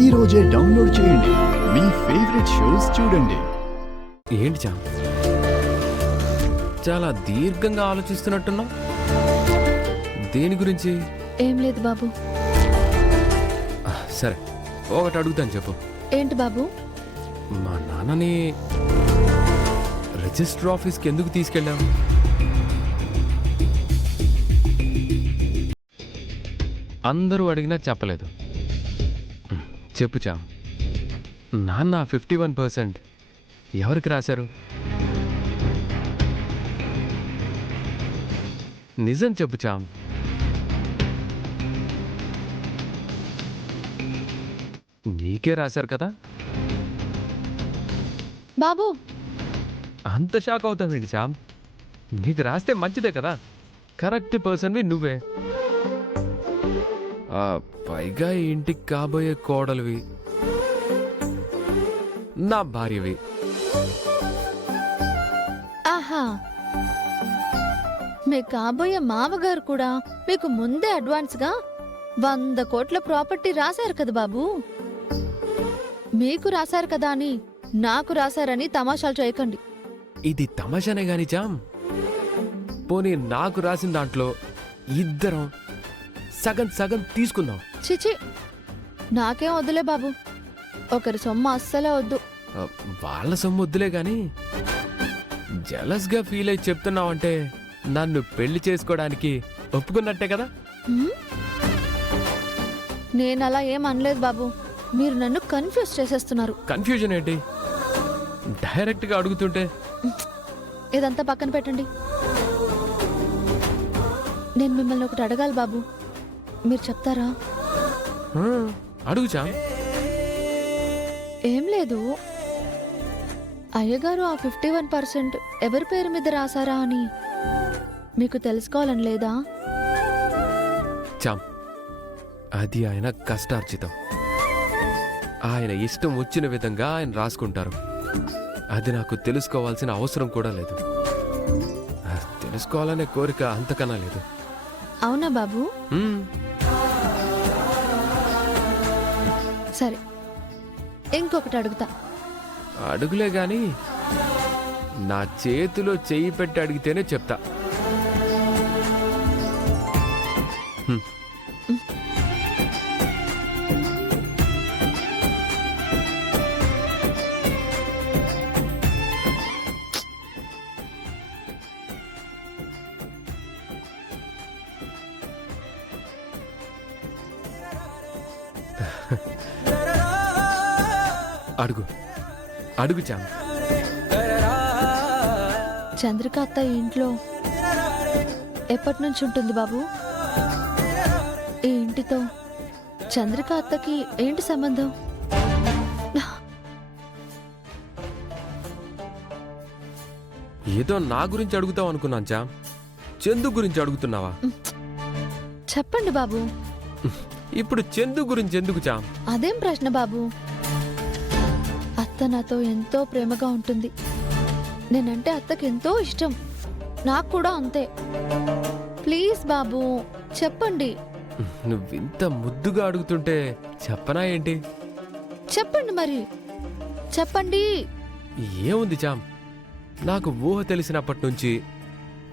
ఈ రోజే డౌన్లోడ్ చేయండి. మీ ఫేవరెట్ షోస్ చూడండి. ఏంటి చా చాలా దీర్ఘంగా ఆలోచిస్తున్నట్టున్నావు? దేని గురించి? ఏం లేదు బాబు. సరే, ఒకటి అడుగుతాను, చెప్పు. ఏంటి బాబు? మా నాన్నని రిజిస్టర్ ఆఫీస్కి ఎందుకు తీసుకెళ్ళావు? అందరూ అడిగినా చెప్పలేదు. చెప్పు చా, నాన్న 51% ఎవరికి రాశారు? నిజం చెప్పు చా. నీకే రాశారు కదా? బాబు అంత షాక్ అవుతావేంటి చామ్? నీకు రాస్తే మంచిదే కదా. కరెక్ట్ పర్సన్వి నువ్వే. పైగా ఇంటికి కాబోయే కోడలివి, నా భార్యవి. ఆహా, మీ కాబోయే మామగారు కూడా మీకు ముందే అడ్వాన్స్గా 100 కోట్ల ప్రాపర్టీ రాశారు కదా బాబు. మీకు రాశారు కదా అని నాకు రాశారని తమాషాలు చేయకండి. ఇది తమాషానే గాని చామ్. పోనీ నాకు రాసిన దాంట్లో ఇద్దరం సగం సగం తీసుకుందాం. చిచి, నాకేం వద్దులే బాబు. ఒకరి సొమ్ము అస్సలే వద్దు. వాళ్ళ సొమ్ము వద్దులే గాని, జలస్గా ఫీల్ అయి చెప్తున్నావంటే నన్ను పెళ్లి చేసుకోవడానికి ఒప్పుకున్నట్టే కదా? నేనలా ఏం అనలేదు బాబు. మీరు నన్ను కన్ఫ్యూజ్ చేసేస్తున్నారు. కన్ఫ్యూజన్ ఏంటి? డైరెక్ట్గా అడుగుతుంటే. ఇదంతా పక్కన పెట్టండి. నేను మిమ్మల్ని ఒకటి అడగాలి బాబు, మీరు చెప్తారా? అడుగు చా. ఏం లేదు, అయ్యగారు ఆ 51% ఎవరి పేరు మీద రాశారా అని మీకు తెలుసుకోవాలని లేదా? చామ్, అది ఆయన కష్టార్జితం. ఆయన ఇష్టం వచ్చిన విధంగా ఆయన రాసుకుంటారు. అది నాకు తెలుసుకోవాల్సిన అవసరం కూడా లేదు. తెలుసుకోవాలనే కోరిక అంతకన్నా లేదు. అవునా బాబు? సరే, ఇంకొకటి అడుగుతా. అడుగులే గాని నా చేతిలో చెయ్యి పెట్టి అడిగితేనే చెప్తా. అడుగు అడుగు చామ్. చంద్రిక అత్త ఈ ఇంట్లో ఎప్పటి నుంచి ఉంటుంది బాబు? ఈ ఇంటితో చంద్రిక అత్తకి ఏంటి సంబంధం? ఏదో నా గురించి అడుగుతావు అనుకున్నాను చామ్. చందు గురించి అడుగుతున్నావా? చెప్పండి బాబు. ఇప్పుడు చందు గురించి ఎందుకు చామ్? అదేం ప్రశ్న బాబు? అత్త నాతో ఎంతో ప్రేమగా ఉంటుంది. నేనంటే అత్తకి ఎంతో ఇష్టం. నాకు కూడా అంతే. ప్లీజ్ బాబు చెప్పండి. నువ్వింత ముద్దుగా అడుగుతుంటే చెప్పనా ఏంటి? చెప్పండి మరి, చెప్పండి. ఏముంది చామ్, నాకు ఊహ తెలిసినప్పటి నుంచి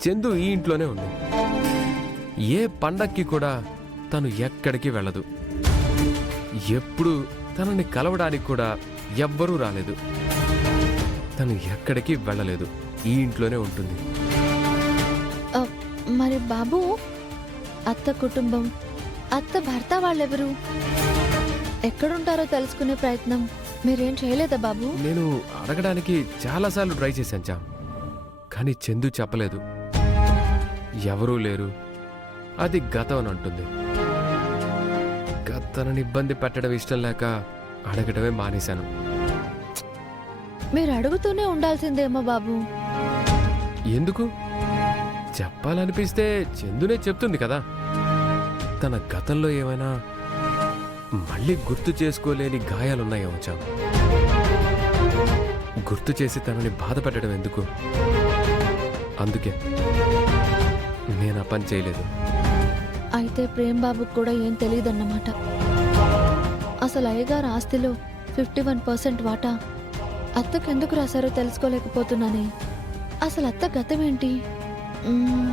చందు ఈ ఇంట్లోనే ఉంది. ఏ పండక్కి కూడా తను ఎక్కడికి వెళ్ళదు. ఎప్పుడు తనని కలవడానికి కూడా ఎవ్వరూ రాలేదు. తను ఎక్కడికి వెళ్ళలేదు, ఈ ఇంట్లోనే ఉంటుంది. మరి బాబు, అత్త కుటుంబం, అత్త భర్త వాళ్ళెవరు? ఎక్కడుంటారో తెలుసుకునే ప్రయత్నం మీరేం చేయలేదా బాబు? నేను అడగడానికి చాలాసార్లు ట్రై చేశాను చామ్, కానీ చందు చెప్పలేదు. ఎవరూ లేరు, అది గతం అని అంటుంది. తనని ఇబ్బంది పెట్టడం ఇష్టం లేక అడగటమే మానేశాను. మీరు అడుగుతూనే ఉండాల్సిందేమో బాబు. ఎందుకు? చెప్పాలనిపిస్తే చందునే చెప్తుంది కదా. తన గతంలో ఏమైనా మళ్ళీ గుర్తు చేసుకోలేని గాయాలున్నాయేమో చామ్. గుర్తు చేసి తనని బాధ పెట్టడం ఎందుకు? అందుకే నేను ఆ పని చేయలేదు. అయితే ప్రేమ్ బాబుకు కూడా ఏం తెలియదన్నమాట. అసలు అయ్యగారు ఆస్తిలో 51% వాటా అత్తకెందుకు రాశారో తెలుసుకోలేకపోతున్నానే. అసలు అత్త గతమేంటి? మ్మ్.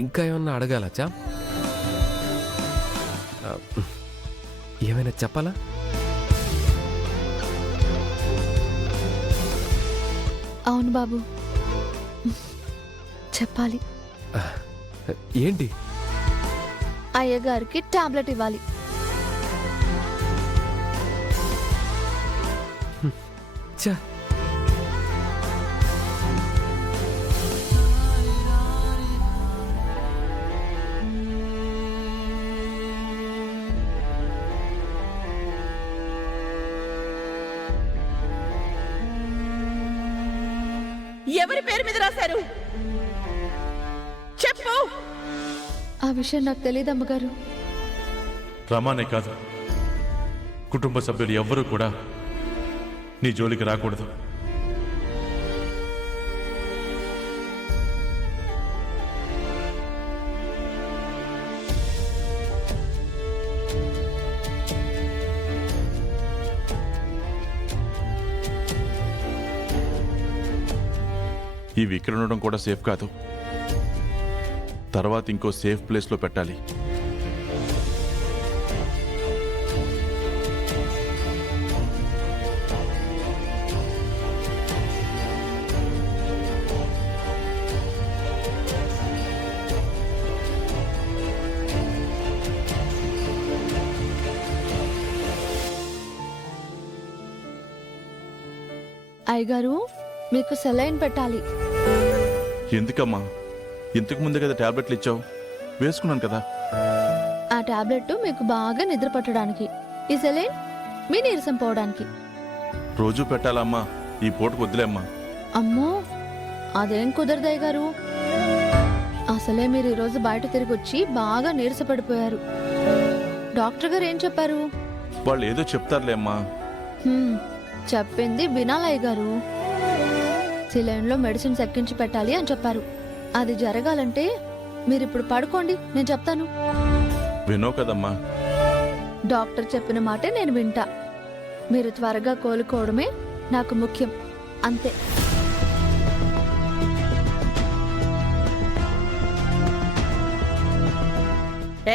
ఇంకా ఏమన్నా అడగాల చామ్? ఆ, ఏమైనా చెప్పాలా? అవును బాబు, చెప్పాలి. ఏంటి? అయ్యగారికి టాబ్లెట్ ఇవ్వాలి. చా ఎవరి పేరు మీద రాశారు చెప్పు. ఆ విషయం నాకు తెలియదు అమ్మగారు. రమానే కాదు, కుటుంబ సభ్యులు ఎవ్వరూ కూడా నీ జోలికి రాకూడదు. ఇవి ఇక్కడ ఉండడం కూడా సేఫ్ కాదు. తర్వాత ఇంకో సేఫ్ ప్లేస్లో పెట్టాలి. అయ్యగారు, మీకు సెలైన్ పెట్టాలి. ఎందుకమ్మా? ఇంతకు ముందే కదా టాబ్లెట్లు ఇచ్చావు, వేసుకున్నాను కదా. ఆ టాబ్లెట్ మీకు బాగా నిద్ర పట్టడానికి, ఈ సెలైన్ మీ నీరసం పోవడానికి. రోజూ పెట్టాలమ్మా, ఈ పూటకు వద్దులేమ్మా. అమ్మో, అదేం కుదరదయ్య గారు. అసలే మీరు ఈరోజు బయట తిరిగి వచ్చి బాగా నీరసపడిపోయారు. డాక్టర్ గారు ఏం చెప్పారు? వాళ్ళు ఏదో చెప్తారులేమ్మా. చెప్పింది వినాలయ్య గారు. సిలైన్లో మెడిసిన్స్ ఎక్కించి పెట్టాలి అని చెప్పారు. అది జరగాలంటే మీరిప్పుడు పడుకోండి, నేను చెప్తాను. వినో కదమ్మా. డాక్టర్ చెప్పిన మాటే నేను వింటా. మీరు త్వరగా కోలుకోవడమే నాకు ముఖ్యం, అంతే.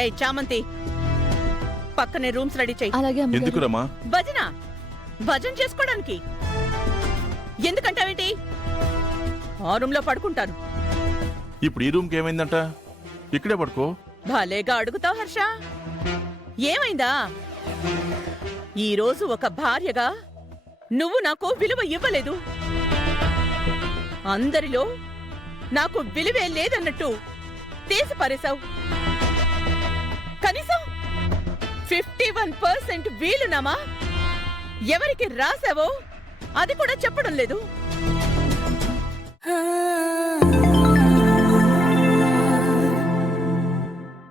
ఏయ్ చామంతి, పక్కనే రూమ్స్ రెడీ చెయ్యి. అలాగే అమ్మగారు. ఎందుకురమ్మా? భజన భజన చేసుకోవడానికి. ఎందుకంటావేంటి? ఆ రూమ్ లో పడుకుంటాను. ఇప్పుడు ఈ రూమ్కి ఏమైందంట? ఇక్కడే పడుకో. భలేగా అడుగుతావు హర్ష. ఏమైందా? ఈరోజు ఒక భార్యగా నువ్వు నాకు విలువ ఇవ్వలేదు. అందరిలో నాకు విలువే లేదన్నట్టు తీసి పారేశావు. కనీసం 51% వీలునామా ఎవరికి రాసావో అది కూడా చెప్పడం లేదు.